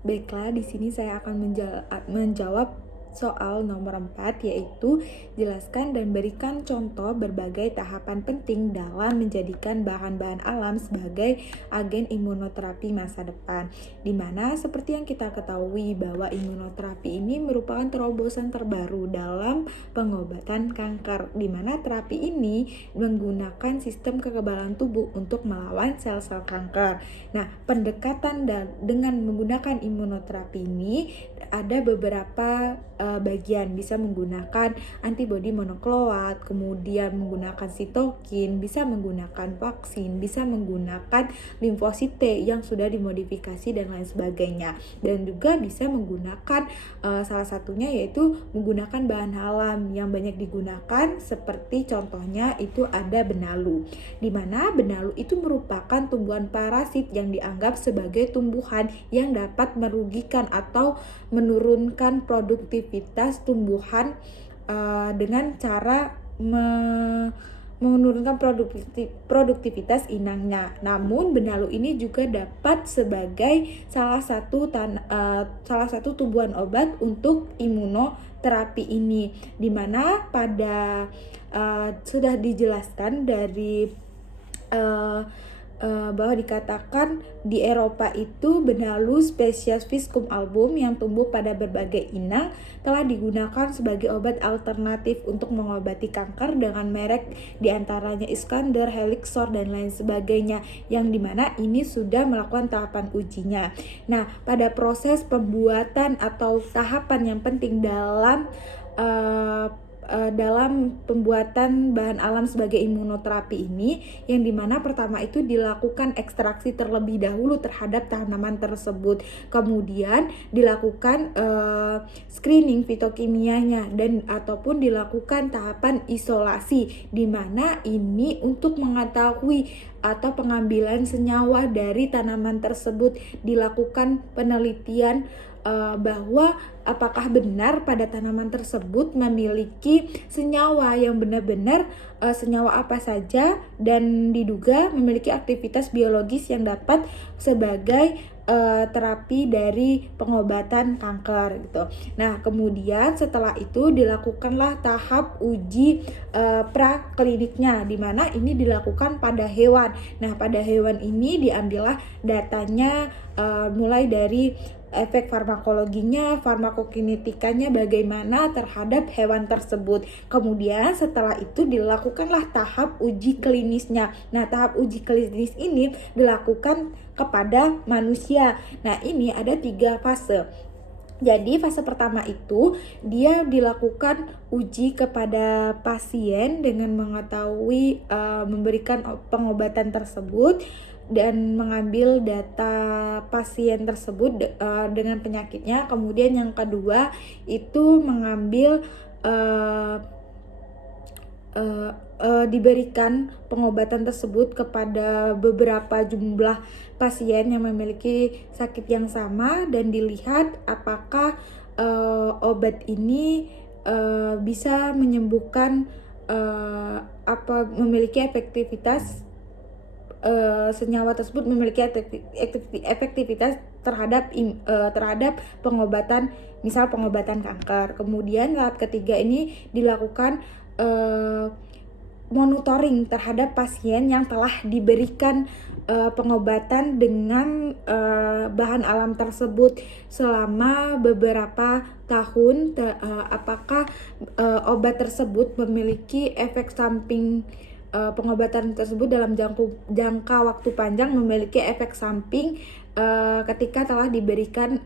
Baiklah, di sini saya akan menjawab soal nomor 4, yaitu jelaskan dan berikan contoh berbagai tahapan penting dalam menjadikan bahan-bahan alam sebagai agen imunoterapi masa depan. Dimana seperti yang kita ketahui bahwa imunoterapi ini merupakan terobosan terbaru dalam pengobatan kanker, dimana terapi ini menggunakan sistem kekebalan tubuh untuk melawan sel-sel kanker. Nah, pendekatan dengan menggunakan imunoterapi ini ada beberapa bagian, bisa menggunakan antibodi monokloat, kemudian menggunakan sitokin, bisa menggunakan vaksin, bisa menggunakan limfosit T yang sudah dimodifikasi dan lain sebagainya, dan juga bisa menggunakan salah satunya yaitu menggunakan bahan alam yang banyak digunakan, seperti contohnya itu ada benalu, di mana benalu itu merupakan tumbuhan parasit yang dianggap sebagai tumbuhan yang dapat merugikan atau menurunkan produktivitas tumbuhan dengan cara menurunkan produktivitas inangnya. Namun benalu ini juga dapat sebagai salah satu tumbuhan obat untuk imunoterapi ini, dimana pada sudah dijelaskan dari bahwa dikatakan di Eropa itu benalu spesies Viscum album yang tumbuh pada berbagai inang telah digunakan sebagai obat alternatif untuk mengobati kanker dengan merek diantaranya Iskander, Helixor, dan lain sebagainya, yang dimana ini sudah melakukan tahapan ujinya. Nah, pada proses pembuatan atau tahapan yang penting dalam pembuatan bahan alam sebagai imunoterapi ini, yang dimana pertama itu dilakukan ekstraksi terlebih dahulu terhadap tanaman tersebut, kemudian dilakukan screening fitokimianya dan ataupun dilakukan tahapan isolasi, dimana ini untuk mengetahui atau pengambilan senyawa dari tanaman tersebut, dilakukan penelitian bahwa apakah benar pada tanaman tersebut memiliki senyawa yang benar-benar senyawa apa saja, dan diduga memiliki aktivitas biologis yang dapat sebagai terapi dari pengobatan kanker gitu. Nah, kemudian setelah itu dilakukanlah tahap uji prakliniknya, di mana ini dilakukan pada hewan. Nah, pada hewan ini diambillah datanya mulai dari efek farmakologinya, farmakokinetikanya bagaimana terhadap hewan tersebut. Kemudian setelah itu dilakukanlah tahap uji klinisnya. Nah, tahap uji klinis ini dilakukan kepada manusia. Nah, ini ada 3 fase. Jadi fase pertama itu dia dilakukan uji kepada pasien dengan mengetahui memberikan pengobatan tersebut dan mengambil data pasien tersebut dengan penyakitnya. Kemudian yang kedua itu mengambil diberikan pengobatan tersebut kepada beberapa jumlah pasien yang memiliki sakit yang sama, dan dilihat apakah obat ini bisa menyembuhkan memiliki efektivitas, senyawa tersebut memiliki efektivitas terhadap pengobatan, misal pengobatan kanker. Kemudian tahap ketiga ini dilakukan monitoring terhadap pasien yang telah diberikan pengobatan dengan bahan alam tersebut selama beberapa tahun, apakah obat tersebut memiliki efek samping, pengobatan tersebut dalam jangka waktu panjang memiliki efek samping ketika telah diberikan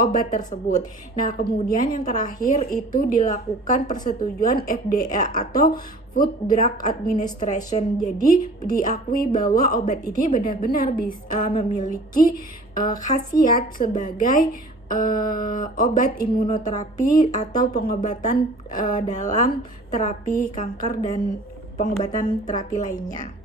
obat tersebut. Nah, kemudian yang terakhir itu dilakukan persetujuan FDA atau Food Drug Administration. Jadi diakui bahwa obat ini benar-benar bisa memiliki khasiat sebagai obat imunoterapi atau pengobatan dalam terapi kanker dan pengobatan terapi lainnya.